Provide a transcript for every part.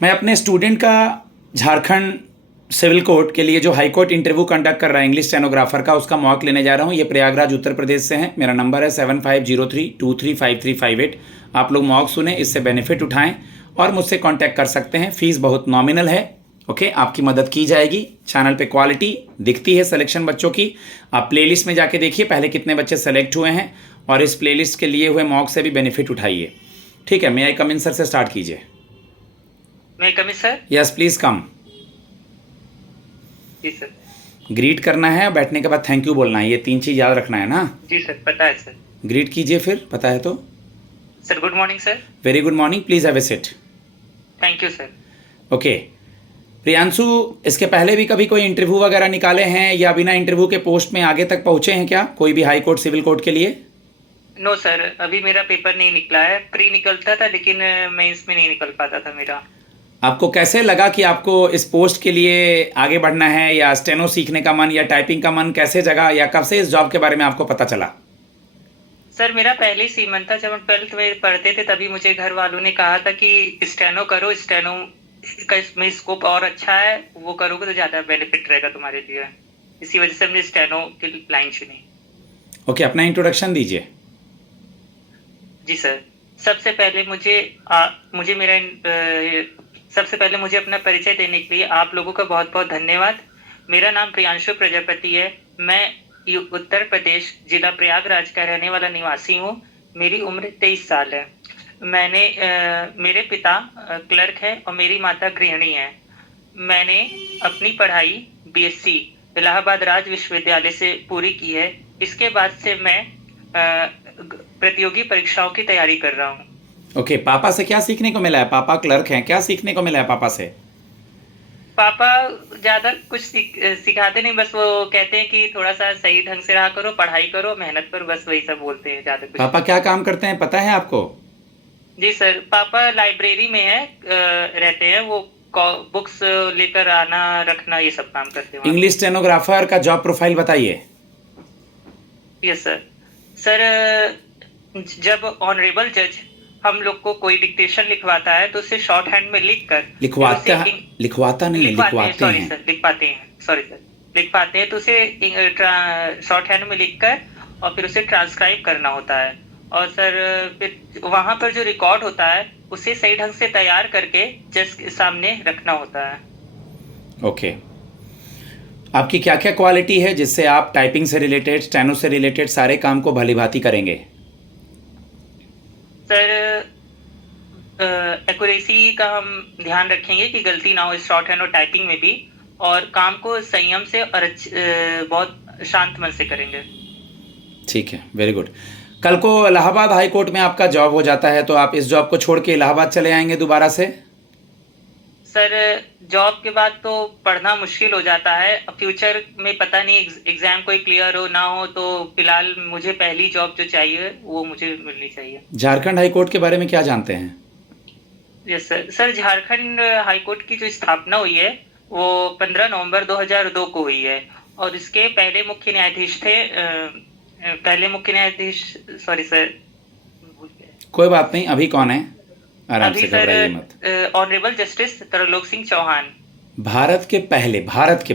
मैं अपने स्टूडेंट का झारखंड सिविल कोर्ट के लिए जो हाई कोर्ट इंटरव्यू कंडक्ट कर रहा है इंग्लिश स्टेनोग्राफर का, उसका मॉक लेने जा रहा हूँ। ये प्रयागराज उत्तर प्रदेश से है। मेरा नंबर है 7503235358। आप लोग मॉक सुने, इससे बेनिफिट उठाएं और मुझसे कांटेक्ट कर सकते हैं। फीस बहुत नॉमिनल है। ओके, आपकी मदद की जाएगी। चैनल पे क्वालिटी दिखती है सिलेक्शन बच्चों की। आप प्लेलिस्ट में जाके देखिए पहले कितने बच्चे सेलेक्ट हुए हैं और इस प्लेलिस्ट के लिए हुए मॉक से भी बेनिफिट उठाइए। ठीक है, मे आई कम इन सर से स्टार्ट कीजिए। May come in sir. Yes please come. जी सर। ग्रीट करना है, बैठने के बाद थैंक यू बोलना है। ये 3 चीज़ याद रखना है ना। जी सर, पता है सर। ग्रीट कीजिए फिर, पता है तो। Sir good morning sir. Very good morning, please have a seat. Thank you sir. Okay Priyanshu, इसके पहले भी कभी कोई इंटरव्यू वगैरह निकाले हैं या बिना इंटरव्यू के पोस्ट में आगे तक पहुंचे हैं क्या, कोई भी हाई कोर्ट सिविल कोर्ट के लिए? नो सर, अभी मेरा पेपर नहीं निकला है। प्री निकलता था लेकिन मैं इसमें नहीं निकल पाता था मेरा। आपको कैसे लगा कि आपको इस पोस्ट के लिए आगे बढ़ना है, या स्टेनो सीखने का मन या टाइपिंग का मन कैसे जगा, या कब से इस जॉब के बारे में आपको पता चला? सर मेरा पहले ही मन था। जब हम 12th में पढ़ते थे तभी मुझे घर वालों ने कहा था कि स्टेनो करो, स्टेनो का इसमें स्कोप और अच्छा है, वो करोगे तो ज़्यादा बेनिफिट रहेगा तुम्हारे लिए। इसी वजह से हमने स्टेनो की लाइन चुनी। ओके, अपना इंट्रोडक्शन दीजिए। जी सर, सबसे पहले मुझे अपना परिचय देने के लिए आप लोगों का बहुत बहुत धन्यवाद। मेरा नाम प्रियांशु प्रजापति है। मैं उत्तर प्रदेश जिला प्रयागराज का रहने वाला निवासी हूँ। मेरी उम्र 23 साल है। मेरे पिता क्लर्क है और मेरी माता गृहिणी है। मैंने अपनी पढ़ाई बीएससी इलाहाबाद राज विश्वविद्यालय से पूरी की है। इसके बाद से मैं प्रतियोगी परीक्षाओं की तैयारी कर रहा हूँ। ओके, पापा से क्या सीखने को मिला है? पापा क्लर्क हैं, क्या सीखने को मिला है पापा से? पापा ज्यादा कुछ सिखाते नहीं, बस वो कहते हैं कि थोड़ा सा सही ढंग से रहा करो, पढ़ाई करो, मेहनत करो, बस वही सब बोलते हैं, ज्यादा कुछ। पापा क्या काम करते हैं पता है आपको? जी सर, पापा लाइब्रेरी में है, रहते हैं। वो बुक्स लेकर आना रखना ये सब काम करते हैं। इंग्लिश स्टेनोग्राफर का जॉब प्रोफाइल बताइए। Yes sir. सर जब ऑनरेबल जज हम लोग को कोई डिक्टेशन लिखवाता है तो उसे शॉर्ट हैंड में लिखवाते हैं, लिखवाते हैं तो उसे शॉर्ट हैंड में लिखकर और फिर उसे ट्रांसक्राइब करना होता है। और सर फिर वहां पर जो रिकॉर्ड होता है उसे सही ढंग से तैयार करके जज के सामने रखना होता है। ओके, आपकी क्या क्या क्वालिटी है जिससे आप टाइपिंग से रिलेटेड, स्टेनो से रिलेटेड सारे काम को भलीभांति करेंगे? सर एक्यूरेसी का हम ध्यान रखेंगे कि गलती ना हो इस शॉर्ट हैंड और टाइपिंग में भी, और काम को संयम से और बहुत शांत मन से करेंगे। ठीक है, वेरी गुड। कल को इलाहाबाद हाई कोर्ट में आपका जॉब हो जाता है तो आप इस जॉब को छोड़ के इलाहाबाद चले आएंगे दोबारा से? सर जॉब के बाद तो पढ़ना मुश्किल हो जाता है। फ्यूचर में पता नहीं एग्जाम कोई क्लियर हो ना हो, तो फिलहाल मुझे पहली जॉब जो चाहिए वो मुझे मिलनी चाहिए। झारखंड हाई कोर्ट के बारे में क्या जानते हैं? Yes sir. Sir Jharkhand high court की जो स्थापना हुई है वो 15 नवंबर 2002 को हुई है। और इसके पहले मुख्य न्यायाधीश थे सॉरी सर, कोई बात नहीं, अभी कौन है? आराम अभी से घबराइए मत। Honourable justice Tarlok Singh Chauhan. भारत के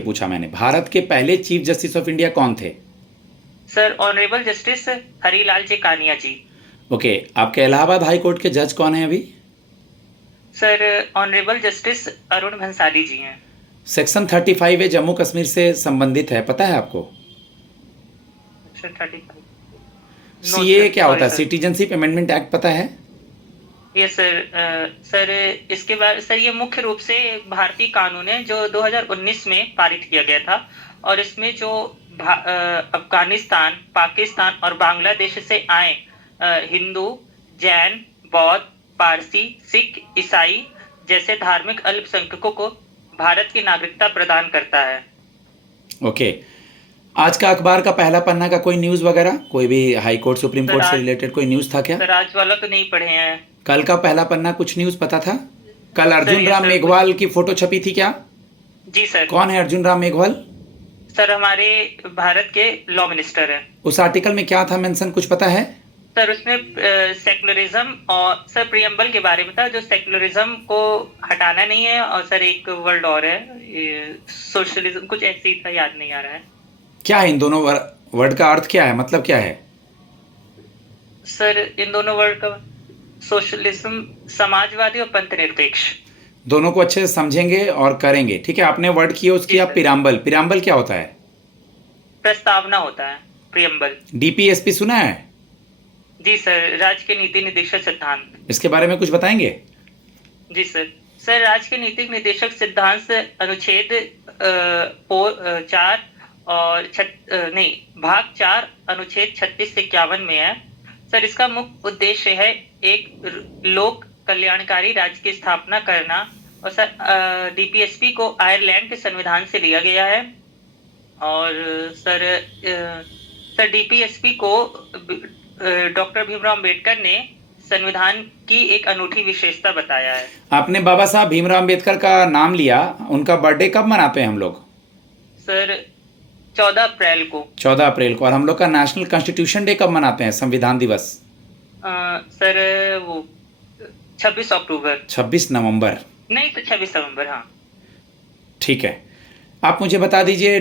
पूछा मैंने, भारत के पहले चीफ जस्टिस ऑफ इंडिया कौन थे? Sir honourable justice Harilal J Kania ji. Okay, आपके इलाहाबाद हाई कोर्ट के जज कौन है अभी? Sir honourable justice Arun Bhansali ji हैं। सेक्शन 35 है, जम्मू कश्मीर से संबंधित है, पता है आपको? सेक्शन 35 सीए क्या होता है? सिटीजनशिप अमेंडमेंट एक्ट पता है? Yes sir. सर इसके बाद सर ये मुख्य रूप से भारतीय कानून है जो 2019 में पारित किया गया था। और इसमें जो अफगानिस्तान, पाकिस्तान और बांग्लादेश से आए हिंदू, जैन, बौद्ध, पारसी, सिख, ईसाई जैसे धार्मिक अल्पसंख्यकों को भारत की नागरिकता प्रदान करता है। ओके, आज का अखबार का पहला पन्ना का कोई न्यूज़ वगैरह, कोई भी हाई कोर्ट सुप्रीम कोर्ट से रिलेटेड कोई न्यूज़ था क्या? सर आज वाला तो नहीं पढ़े हैं। कल का पहला पन्ना कुछ न्यूज़ पता था? कल अर्जुन राम मेघवाल की फोटो छपी थी क्या? जी सर। कौन है अर्जुन राम मेघवाल? सर हमारे भारत के लॉ मिनिस्टर हैं। उस आर्टिकल में क्या था मेंशन, कुछ पता है? सर उसमें सेक्युलरिज्म और सर प्रियम्बल के बारे में था, जो सेक्युलरिज्म को हटाना नहीं है, और सर एक वर्ड और है सोशलिज्म, कुछ ऐसे ही था, याद नहीं आ रहा है। क्या है इन दोनों वर्ड का अर्थ क्या है, मतलब क्या है? सर इन दोनों वर्ड का सोशलिज्म समाजवादी और पंथ निरपेक्ष। दोनों को अच्छे से समझेंगे और करेंगे, ठीक है। आपने वर्ड किया उसकी आप पिराम्बल, पिराम्बल क्या होता है? प्रस्तावना होता है प्रियम्बल। डीपीएसपी सुना है? जी सर, राज्य के नीति निर्देशक सिद्धांत। इसके बारे में कुछ बताएंगे? जी सर। सर राज्य के नीति निर्देशक सिद्धांत अनुच्छेद 4 और भाग 4 अनुच्छेद 36 से 51 में है। सर इसका मुख्य उद्देश्य है एक लोक कल्याणकारी राज्य की स्थापना करना, और सर डीपीएसपी को आयरलैंड के संविधान से लिया गया है। और सर डीपीएसपी को डॉक्टर भीमराव अंबेडकर ने संविधान की एक अनूठी विशेषता बताया है। आपने बाबा साहब भीमराव अंबेडकर का नाम लिया, उनका बर्थडे कब मनाते हैं हम लोग? सर 14 अप्रैल को। 14 अप्रैल को। और हम लोग का नेशनल कॉन्स्टिट्यूशन डे कब मनाते हैं, संविधान दिवस? सर वो 26 अक्टूबर। 26 नवंबर। नहीं तो 26 नवंबर, हाँ। ठीक है। आप मुझे बता दीजिए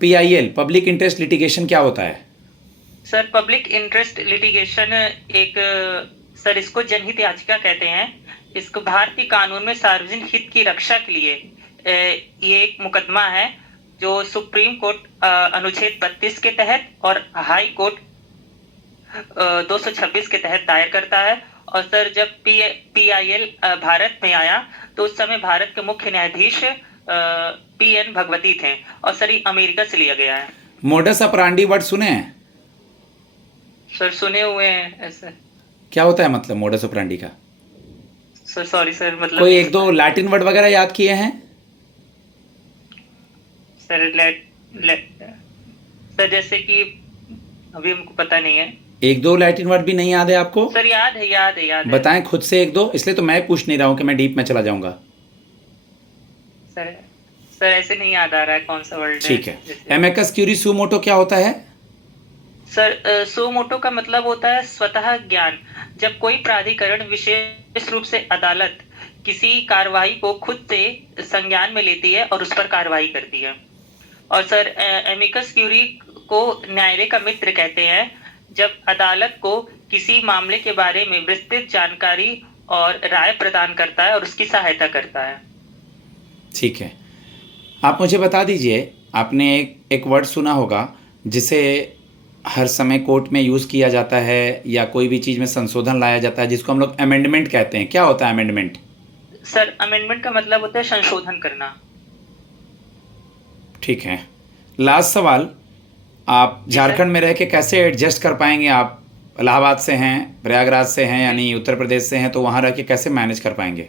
PIL, पब्लिक इंटरेस्ट लिटिगेशन, क्या होता है? सर पब्लिक इंटरेस्ट लिटिगेशन एक सर इसको जनहित याचिका कहते हैं। इसको भारतीय कानून में सार्वजनिक हित की रक्षा के लिए ये एक मुकदमा है जो सुप्रीम कोर्ट अनुच्छेद 32 के तहत और हाई कोर्ट 226 के तहत दायर करता है। और सर जब PIL भारत में आया तो उस समय भारत के मुख्य न्यायाधीश PN भगवती थे, और सर ये अमेरिका से लिया गया है। मोडस ऑपरेंडी वर्ड सुने हैं? सर सुने हुए हैं ऐसे। क्या होता है मतलब मोडस ऑपरेंडी का? सर सॉरी सर, मतलब कोई एक दो लैटिन वर्ड वगैरह याद किए हैं? सर सर जैसे कि अभी हमको पता नहीं है। एक दो लैटिन वर्ड भी नहीं याद है आपको? सर याद है। बताएं खुद से एक दो, इसलिए तो मैं पूछ नहीं रहा हूँ कि मैं डीप में चला जाऊंगा। सर ऐसे नहीं याद आ रहा है कौन सा वर्ड है। ठीक है। एमेकस क्यूरी सू मोटो क्या होता है? सर सू मोटो का मतलब होता है स्वतः ज्ञान। जब कोई प्राधिकरण विशेष रूप से अदालत किसी कार्रवाई को खुद से संज्ञान में लेती है और उस पर कार्रवाई करती है। और सर एमिकस क्यूरी को न्यायालय का मित्र कहते हैं जब अदालत को किसी मामले के बारे में विस्तृत जानकारी और राय प्रदान करता है और उसकी सहायता करता है। ठीक है। आप मुझे बता दीजिए, आपने एक वर्ड सुना होगा जिसे हर समय कोर्ट में यूज़ किया जाता है या कोई भी चीज़ में संशोधन लाया जाता है, जिसको हम लोग अमेंडमेंट कहते हैं। क्या होता है अमेंडमेंट? सर अमेंडमेंट का मतलब होता है संशोधन करना। ठीक है। लास्ट सवाल, आप झारखंड में रह के कैसे एडजस्ट कर पाएंगे? आप इलाहाबाद से हैं, प्रयागराज से हैं, यानी उत्तर प्रदेश से हैं, तो वहाँ रह के कैसे मैनेज कर पाएंगे?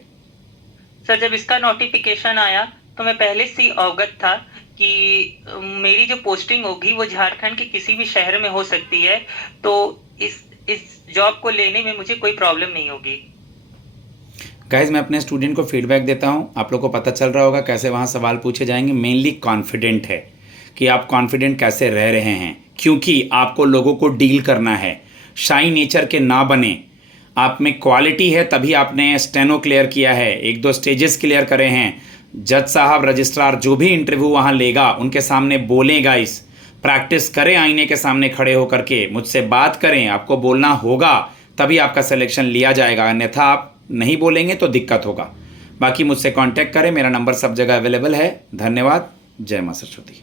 सर जब इसका नोटिफिकेशन आया तो मैं पहले से ही अवगत था कि मेरी जो पोस्टिंग होगी वो झारखंड के किसी भी शहर में हो सकती है, तो इस जॉब को लेने में मुझे कोई प्रॉब्लम नहीं होगी। गाइज मैं अपने स्टूडेंट को फीडबैक देता हूँ, आप लोग को पता चल रहा होगा कैसे वहाँ सवाल पूछे जाएंगे। मेनली कॉन्फिडेंट है कि आप कॉन्फिडेंट कैसे रह रहे हैं, क्योंकि आपको लोगों को डील करना है। शाई नेचर के ना बने, आप में क्वालिटी है तभी आपने स्टेनो क्लियर किया है, एक दो स्टेजेस क्लियर करे हैं। जज साहब, रजिस्ट्रार जो भी इंटरव्यू वहाँ लेगा उनके सामने बोलें। गाइस प्रैक्टिस करें, आईने के सामने खड़े होकर के मुझसे बात करें, आपको बोलना होगा तभी आपका सिलेक्शन लिया जाएगा, अन्यथा आप नहीं बोलेंगे तो दिक्कत होगा। बाकी मुझसे कांटेक्ट करें, मेरा नंबर सब जगह अवेलेबल है। धन्यवाद। जय मां सरस्वती।